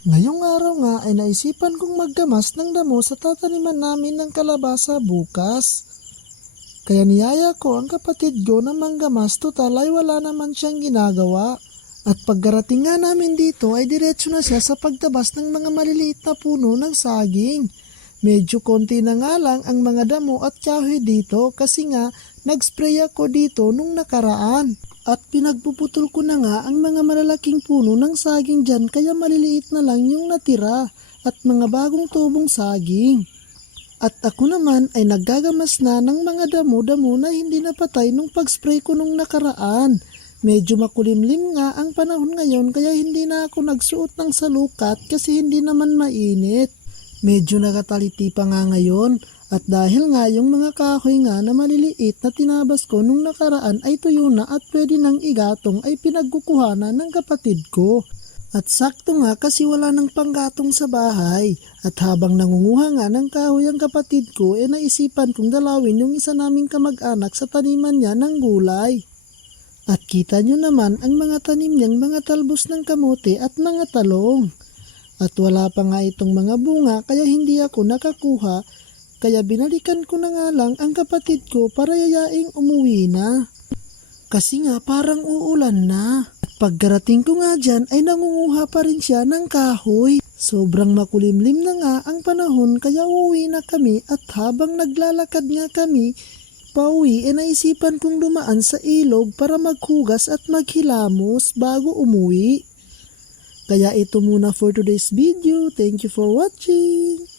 Ngayong araw nga ay naisipan kong maggamas ng damo sa tataniman namin ng kalabasa bukas. Kaya niyaya ko ang kapatid ko na manggamas, total ay wala naman siyang ginagawa. At pagkarating nga namin dito ay diretso na siya sa pagtabas ng mga maliliit na puno ng saging. Medyo konti na nga lang ang mga damo at kahoy dito kasi nga nag-spray ako dito nung nakaraan. At pinagpuputol ko na nga ang mga malalaking puno ng saging dyan kaya maliliit na lang yung natira at mga bagong tubong saging. At ako naman ay naggagamas na ng mga damo-damo na hindi napatay nung pag-spray ko nung nakaraan. Medyo makulimlim nga ang panahon ngayon kaya hindi na ako nagsuot ng salukat kasi hindi naman mainit. Medyo nakataliti pa nga ngayon. At dahil nga yung mga kahoy nga na maliliit na tinabas ko nung nakaraan ay tuyo na at pwede nang igatong ay pinagkukuhanan ng kapatid ko. At sakto nga kasi wala nang panggatong sa bahay. At habang nangunguha nga ng kahoy ang kapatid ko naisipan kong dalawin yung isa naming kamag-anak sa taniman niya ng gulay. At kita nyo naman ang mga tanim niyang mga talbos ng kamote at mga talong. At wala pa nga itong mga bunga kaya hindi ako nakakuha. Kaya binalikan ko na nga lang ang kapatid ko para yayaing umuwi na. Kasi nga parang uulan na. At pagkarating ko nga dyan ay nangunguha pa rin siya ng kahoy. Sobrang makulimlim na nga ang panahon kaya uuwi na kami at habang naglalakad nga kami, pauwi naisipan kong dumaan sa ilog para maghugas at maghilamos bago umuwi. Kaya ito muna for today's video. Thank you for watching.